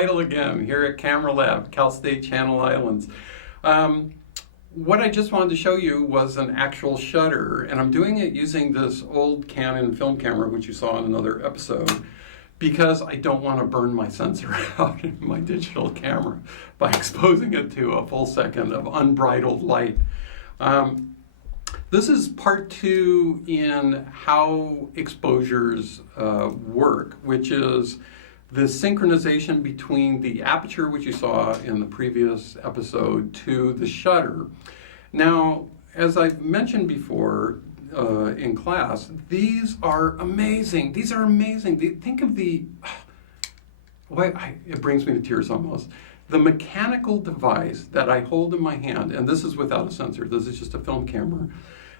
Lytle again here at Camera Lab, Cal State Channel Islands. What I just wanted to show you was an actual shutter, and I'm doing it using this old Canon film camera, which you saw in another episode, because I don't want to burn my sensor out in my digital camera by exposing it to a full second of unbridled light. This is part 2 in how exposures work, which is the synchronization between the aperture, which you saw in the previous episode, to the shutter. Now, as I've mentioned before in class, these are amazing. These are amazing. Think of it brings me to tears almost. The mechanical device that I hold in my hand, and this is without a sensor, this is just a film camera,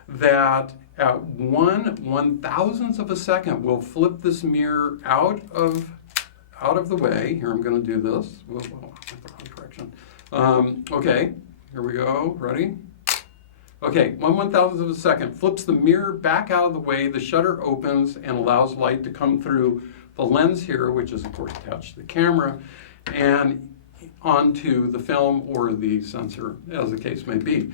that at 1/1000th of a second will flip this mirror out of the way. Here, I'm going to do this. Whoa, I went the wrong direction. Okay, here we go. Ready? Okay, 1/1000th of a second. Flips the mirror back out of the way. The shutter opens and allows light to come through the lens here, which is, of course, attached to the camera, and onto the film or the sensor, as the case may be.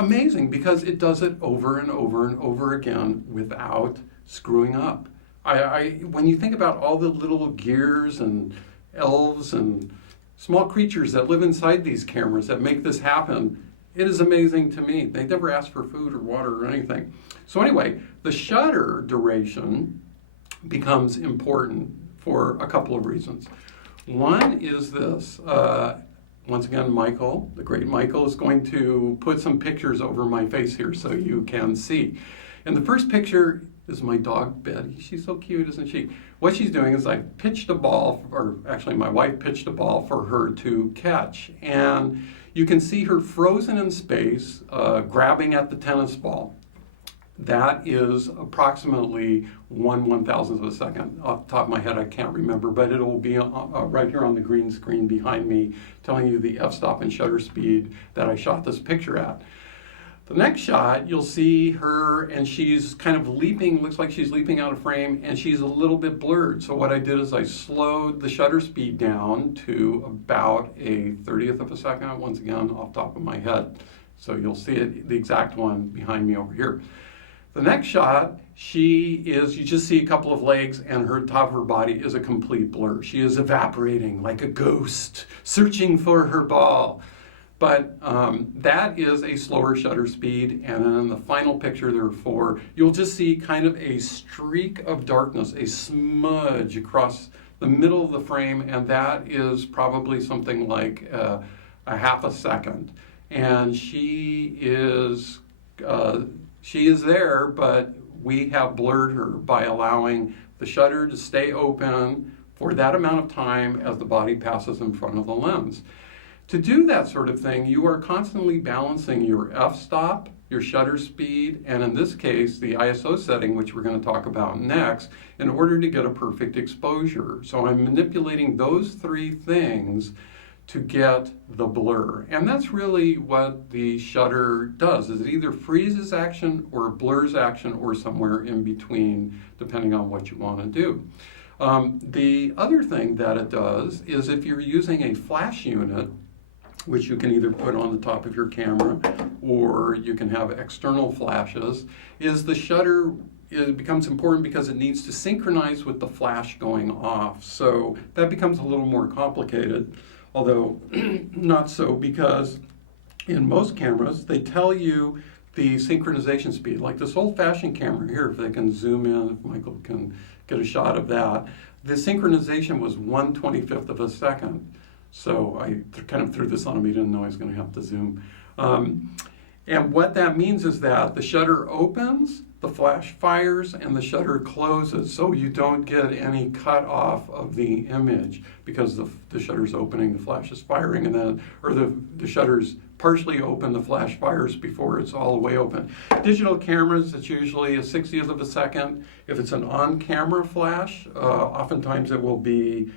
Amazing, because it does it over and over and over again without screwing up. When you think about all the little gears and elves and small creatures that live inside these cameras that make this happen, it is amazing to me. They never ask for food or water or anything. So anyway, the shutter duration becomes important for a couple of reasons. One is this. Once again, Michael, the great Michael, is going to put some pictures over my face here so you can see. And the first picture is my dog, Betty. She's so cute, isn't she? What she's doing is I pitched a ball, or actually my wife pitched a ball for her to catch. And you can see her frozen in space, grabbing at the tennis ball. That is approximately 1/1000th of a second. Off the top of my head, I can't remember, but it will be right here on the green screen behind me, telling you the f-stop and shutter speed that I shot this picture at. The next shot, you'll see her, and she's kind of leaping, looks like she's leaping out of frame, and she's a little bit blurred. So what I did is I slowed the shutter speed down to about a 30th of a second, once again, off the top of my head. So you'll see it, the exact one behind me over here. The next shot, you just see a couple of legs, and her top of her body is a complete blur. She is evaporating like a ghost, searching for her ball. But that is a slower shutter speed, and then in the final picture, there are 4, you'll just see kind of a streak of darkness, a smudge across the middle of the frame, and that is probably something like a half a second. And she is there, but we have blurred her by allowing the shutter to stay open for that amount of time as the body passes in front of the lens. To do that sort of thing, you are constantly balancing your f-stop, your shutter speed, and in this case, the ISO setting, which we're going to talk about next, in order to get a perfect exposure. So I'm manipulating those 3 things to get the blur. And that's really what the shutter does, is it either freezes action or blurs action or somewhere in between, depending on what you want to do. The other thing that it does is if you're using a flash unit, which you can either put on the top of your camera or you can have external flashes, is the shutter becomes important because it needs to synchronize with the flash going off. So that becomes a little more complicated, although not so, because in most cameras, they tell you the synchronization speed. Like this old-fashioned camera here, if they can zoom in, if Michael can get a shot of that, the synchronization was 1/25th of a second. So I kind of threw this on him. He didn't know I was going to have to zoom. And what that means is that the shutter opens, the flash fires, and the shutter closes. So you don't get any cut off of the image because the shutter's opening, the flash is firing, and then, or the shutter's partially open, the flash fires before it's all the way open. Digital cameras, it's usually a 60th of a second. If it's an on-camera flash, oftentimes it will be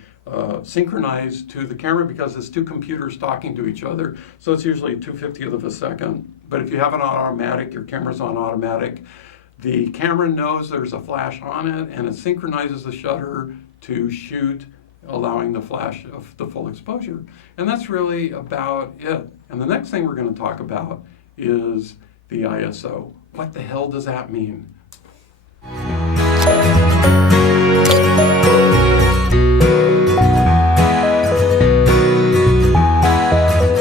synchronized to the camera because it's 2 computers talking to each other. So it's usually 2/50th of a second. But if you have it on automatic, your camera's on automatic, the camera knows there's a flash on it and it synchronizes the shutter to shoot allowing the flash of the full exposure. And that's really about it. And the next thing we're going to talk about is the ISO. What the hell does that mean?